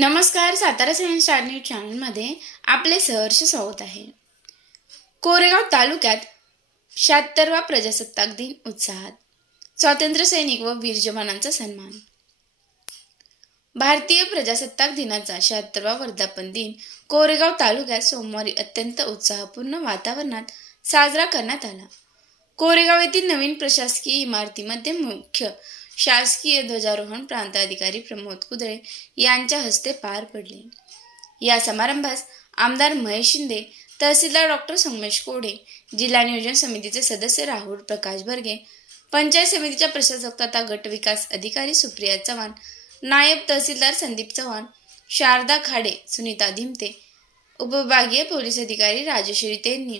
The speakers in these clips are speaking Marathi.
नमस्कार सातारा सेवन स्टार न्यूज चॅनलमध्ये आपले सहर्ष स्वागत आहे. कोरेगाव तालुक्यात शहात्तरवा प्रजासत्ताक दिन उत्साहात. स्वातंत्र्य सैनिक व वीर जवानांचा सन्मान. भारतीय प्रजासत्ताक दिनाचा शहात्तरवा वर्धापन दिन कोरेगाव तालुक्यात सोमवारी अत्यंत उत्साहपूर्ण वातावरणात साजरा करण्यात आला. कोरेगाव येथील नवीन प्रशासकीय इमारतीमध्ये मुख्य शासकीय ध्वजारोहण प्रांताधिकारी प्रमोद कुदळे यांच्या हस्ते पार पडले. या समारंभास आमदार महेश शिंदे तहसीलदार डॉक्टर संगमेश कोडे जिल्हा नियोजन समितीचे सदस्य राहुल प्रकाश बर्गे पंचायत समितीच्या प्रशासक तथा गट विकास अधिकारी सुप्रिया चव्हाण नायब तहसीलदार संदीप चव्हाण शारदा खाडे सुनीता धिमते उपविभागीय पोलीस अधिकारी राजश्री तेंनी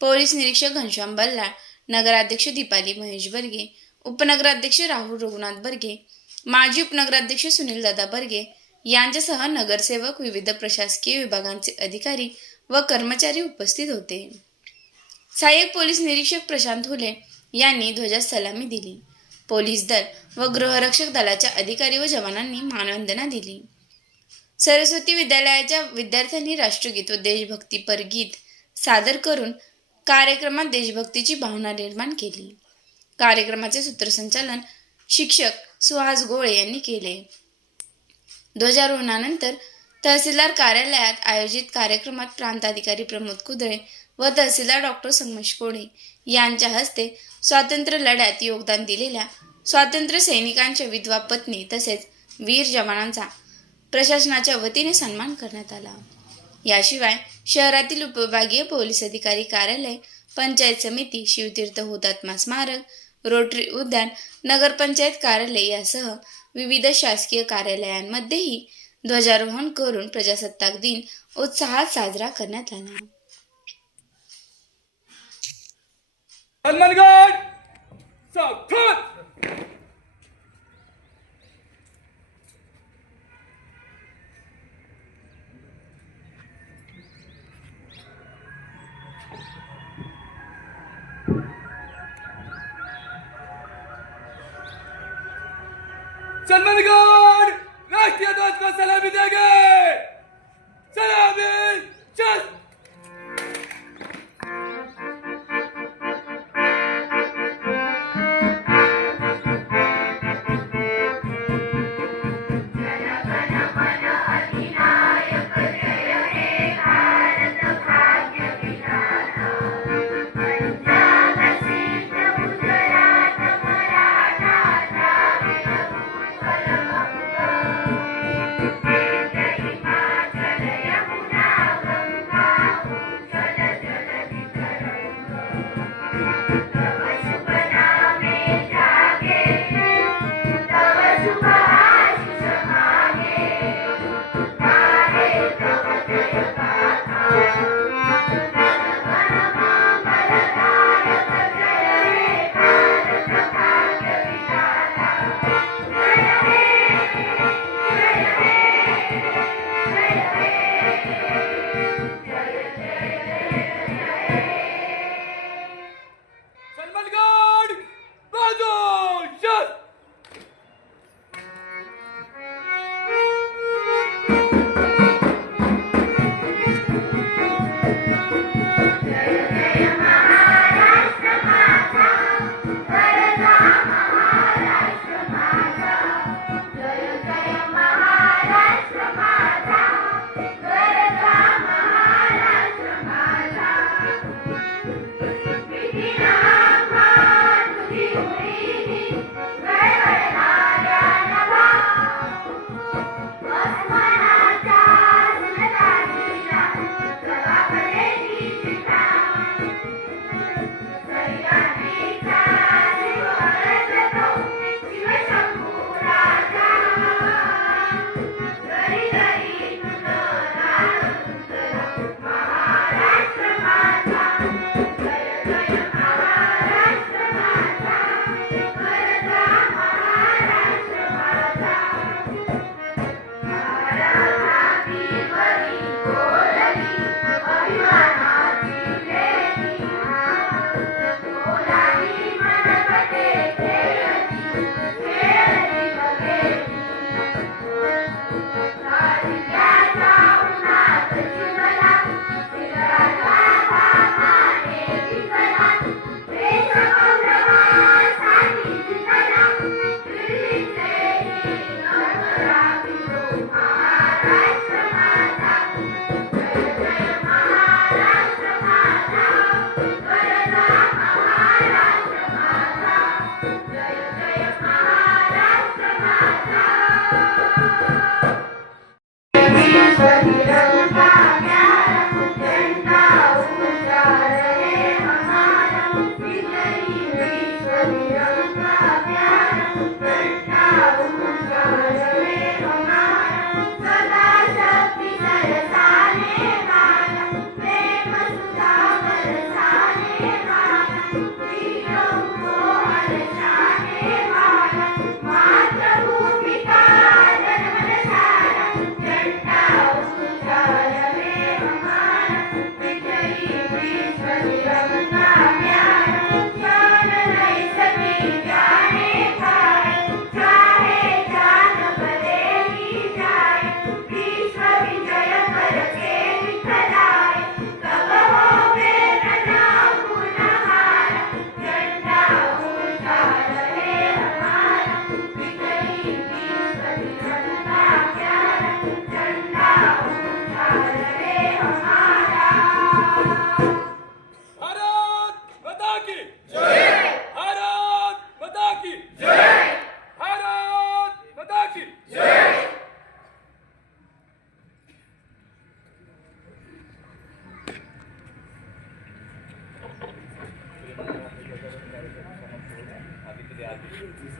पोलीस निरीक्षक घनश्याम बल्लाळ नगराध्यक्ष दीपाली महेश बर्गे उपनगराध्यक्ष राहुल रघुनाथ बर्गे माजी उपनगराध्यक्ष सुनील दादा बर्गे यांच्यासह नगरसेवक विविध प्रशासकीय विभागांचे अधिकारी व कर्मचारी उपस्थित होते. सहाय्यक पोलीस निरीक्षक प्रशांत हुले यांनी ध्वजास सलामी दिली. पोलीस दल व गृहरक्षक दलाच्या अधिकारी व जवानांनी मानवंदना दिली. सरस्वती विद्यालयाच्या विद्यार्थ्यांनी राष्ट्रगीत व देशभक्तीपर गीत सादर करून कार्यक्रमात देशभक्तीची भावना निर्माण केली. कार्यक्रमाचे सूत्रसंचालन शिक्षक सुहास गोळे यांनी केले. ध्वजारोहणानंतर तहसीलदार कार्यालयात आयोजित कार्यक्रमात प्रांताधिकारी प्रमोद कुदळे व तहसीलदार डॉक्टर संगमेश कोणे यांच्या हस्ते स्वातंत्र्य लढ्यात योगदान दिलेल्या स्वातंत्र्य सैनिकांच्या विधवा पत्नी तसेच वीर जवानांचा प्रशासनाच्या वतीने सन्मान करण्यात आला. याशिवाय शहरातील उपविभागीय पोलीस अधिकारी कार्यालय पंचायत समिती शिवतीर्थ हुतात्मा स्मारक रोटरी उद्यान नगरपंचायत कार्यालय यासह विविध शासकीय कार्यालयांमध्येही ध्वजारोहण करून प्रजासत्ताक दिन उत्साहात साजरा करण्यात आला. हनुमानगड! सावधान सलमानगड राष्ट्रीय ध्वज को सलामी देंगे।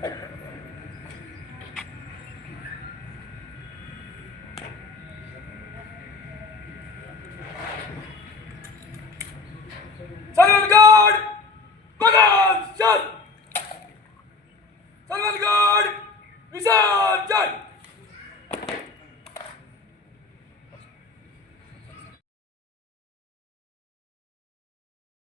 yeah.